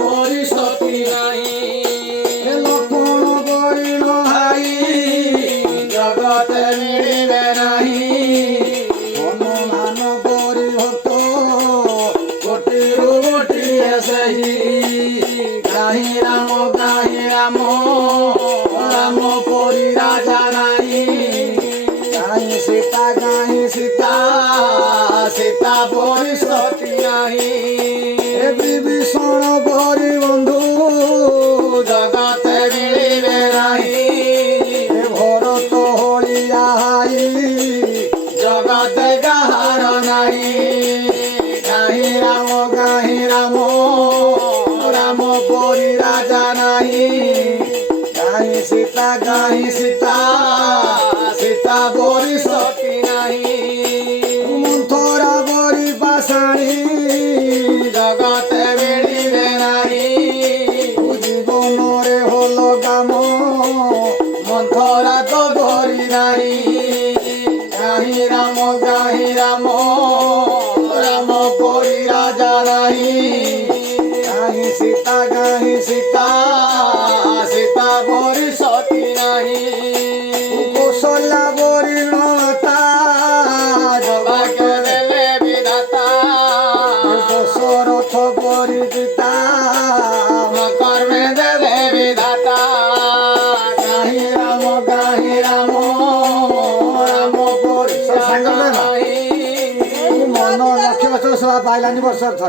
ପରି ସତୀ ନାହିଁ ଲକ୍ଷ୍ମଣ ପରି ନହାଇ ଜଗତ ମିଳିବେ ନାହିଁ ହନୁମାନ ପରି ଭକ୍ତ କୋଟିରୁ ଗୋଟିଏ ସେହି ଗାହି ରାମ ରାମ ପରି ରାଜା ନାହିଁ ଗାଇ ସୀତା ଗାଇ ସୀତା ସୀତା ପରି ସତୀ ନାହିଁ ଏ ବିଭୀଷଣ ପରି ବନ୍ଧୁ ଜଗତ ମିଳିବେ ନାହିଁ ଏ ଭରତ ହଳିଆ ହାଇ ଜଗତ କାହାର ନାହିଁ ଗାହି ରାମ ରାମ ପରି ରାଜା ନାହିଁ ଗାଇ ସୀତା ସୀତା ପରି ସତୀ ନାହିଁ ମନ୍ଥରା ପରି ପାଷାଣୀ ଜଗତ ମିଳିବେ ନାହିଁ ଜୀବନରେ ହଲ କାମ ମନ୍ଥରା ତ ଧରି ନାହିଁ ଗାହି ରାମ ରାମ ପରି ରାଜା ନାହିଁ ଗାଇ ସୀତା ସୀତା ପରି ସତୀ ନାହିଁ କୌଶଲ୍ୟା ପରି ନତା ଭାଗ୍ୟ ଦେଲେ ବିଧାତା ଦଶରଥ ପରି ପିତା କର୍ମେ ଦେବେ ବିଧାତା ଗାହି ରାମ ରାମ ପରି ସାଙ୍ଗ ନାହିଁ ମନ ଲକ୍ଷ୍ୟ ଗଛ ସଭା ପାଇଲାନି ବର୍ଷ